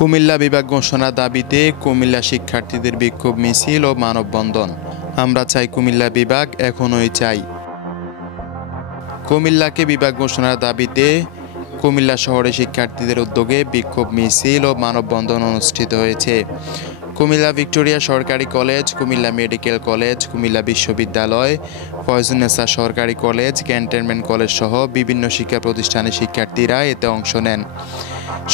কুমিল্লা বিভাগ ঘোষণার দাবিতে কুমিল্লা শিক্ষার্থীদের বিক্ষোভ মিছিল ও মানববন্ধন। আমরা চাই কুমিল্লা বিভাগ, এখনই চাই। কুমিল্লাকে বিভাগ ঘোষণার দাবিতে কুমিল্লা শহরে শিক্ষার্থীদের উদ্যোগে বিক্ষোভ মিছিল ও মানববন্ধন অনুষ্ঠিত হয়েছে। কুমিল্লা ভিক্টোরিয়া সরকারি college, Comilla medical college, Comilla বিশ্ববিদ্যালয়, ফয়জুন্নেসা সরকারি কলেজ, ক্যান্টনমেন্ট কলেজ সহ বিভিন্ন শিক্ষা প্রতিষ্ঠানের শিক্ষার্থীরা এতে অংশ নেন।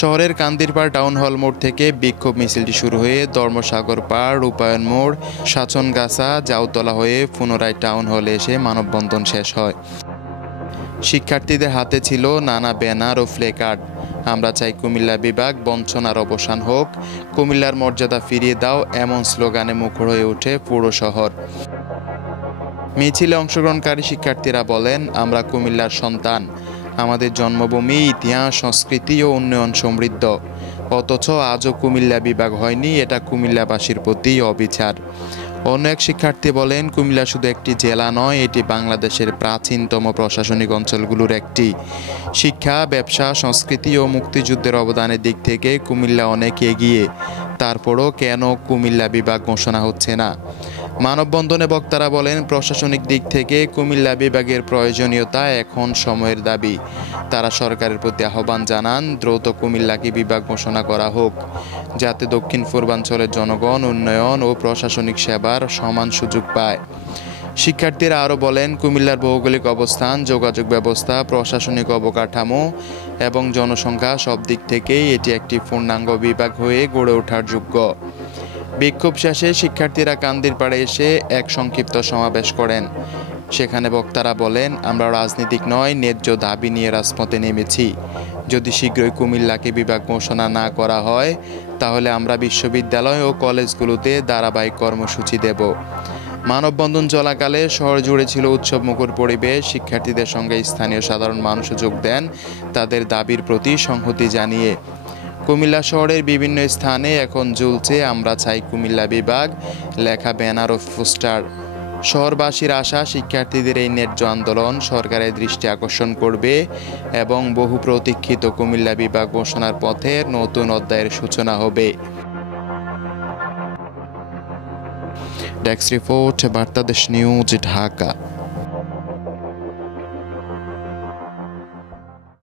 শহরের কান্দিরপাড় টাউন হল মোড় থেকে বিক্ষোভ মিছিলটি শুরু হয়ে ধর্মসাগর পাড়, রূপায়ণ মোড়, সাচনগাছা, জাউতলা হয়ে পুনরায় টাউন হলে এসে মানববন্ধন শেষ হয়। শিক্ষার্থীদের হাতে ছিল নানা ব্যানার ও প্লেকার্ড। আমরা চাই কুমিল্লা বিভাগ, বঞ্চনার অবসান হোক, কুমিল্লার মর্যাদা ফিরিয়ে দাও, এমন স্লোগানে মুখর হয়ে ওঠে পুরো শহর। মিছিলে অংশগ্রহণকারী শিক্ষার্থীরা বলেন, আমরা কুমিল্লার সন্তান, আমাদের জন্মভূমি, ইতিহাস, সংস্কৃতি ও উন্নয়ন সমৃদ্ধ, অথচ আজও কুমিল্লা বিভাগ হয়নি। এটা কুমিল্লাবাসীর প্রতি অবিচার। অন্য এক শিক্ষার্থী বলেন, কুমিল্লা শুধু একটি জেলা নয়, এটি বাংলাদেশের প্রাচীনতম প্রশাসনিক অঞ্চলগুলোর একটি। শিক্ষা, ব্যবসা, সংস্কৃতি ও মুক্তিযুদ্ধের অবদানের দিক থেকে কুমিল্লা অনেক এগিয়ে। তারপরও কেন কুমিল্লা বিভাগ ঘোষণা হচ্ছে না? মানববন্ধনে বক্তারা বলেন, প্রশাসনিক দিক থেকে কুমিল্লা বিভাগের প্রয়োজনীয়তা এখন সময়ের দাবি। তারা সরকারের প্রতি আহ্বান জানান, দ্রুত কুমিল্লাকে বিভাগ ঘোষণা করা হোক, যাতে দক্ষিণ পূর্বাঞ্চলের জনগণ উন্নয়ন ও প্রশাসনিক সেবার সমান সুযোগ পায়। শিক্ষার্থীরা আরও বলেন, কুমিল্লার ভৌগোলিক অবস্থান, যোগাযোগ ব্যবস্থা, প্রশাসনিক অবকাঠামো এবং জনসংখ্যা সব দিক থেকেই এটি একটি পূর্ণাঙ্গ বিভাগ হয়ে গড়ে ওঠার যোগ্য। বিক্ষোভ শেষে শিক্ষার্থীরা কান্দিরপাড়ে এসে এক সংক্ষিপ্ত সমাবেশ করেন। সেখানে বক্তারা বলেন, আমরা রাজনীতিক নয়, ন্যায্য দাবি নিয়ে রাজপথে নেমেছি। যদি শীঘ্রই কুমিল্লাকে বিভাগ ঘোষণা না করা হয়, তাহলে আমরা বিশ্ববিদ্যালয় ও কলেজগুলোতে ধারাবাহিক কর্মসূচি দেব। মানববন্ধন চলাকালে শহর জুড়ে ছিল উৎসবমুখর পরিবেশ। শিক্ষার্থীদের সঙ্গে স্থানীয় সাধারণ মানুষও যোগ দেন, তাদের দাবির প্রতি সংহতি জানিয়ে। কুমিল্লা শহরের বিভিন্ন স্থানে এখন ঝুলছে আমরা চাই কুমিল্লা বিভাগ লেখা ব্যানার ও পোস্টার। শহরবাসীর আশা, শিক্ষার্থীদের এই ন্যায্য আন্দোলন সরকারের দৃষ্টি আকর্ষণ করবে এবং বহু প্রতীক্ষিত কুমিল্লা বিভাগ ঘোষণার পথে নতুন অধ্যায়ের সূচনা হবে। Desk report, Bartadesh news, Dhaka.